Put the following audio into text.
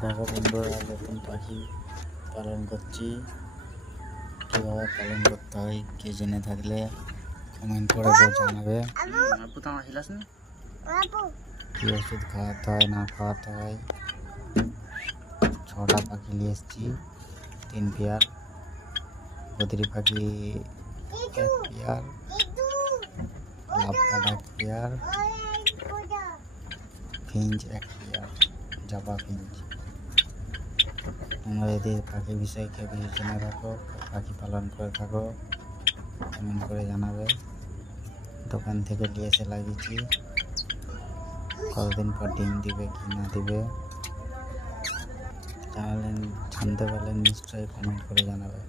দেখো বন্ধুরা, নতুন পাখি পালন করছি। কীভাবে পালন করতে হয় কে জেনে থাকলে কমেন্ট করে জানাবে। কী ওষুধ খাওয়াতে হয় না খাওয়াতে হয়। 6টা পাখি নিয়ে এসেছি, 3 পেয়ার, বদ্রি পাখি 1 pair, lovebird 1 pair, finch 1 pair, Java finch. তোমরা যদি পাখি বিষয়ে কেউ কিছু জেনে থাকো, পাখি পালন করে থাকো, কমেন্ট করে জানাবে। দোকান থেকে নিয়ে এসে লাগিয়েছি, কতদিন পর ডিম দিবে কি না দিবে জানতে পারলে নিশ্চয়ই কমেন্ট করে জানাবে।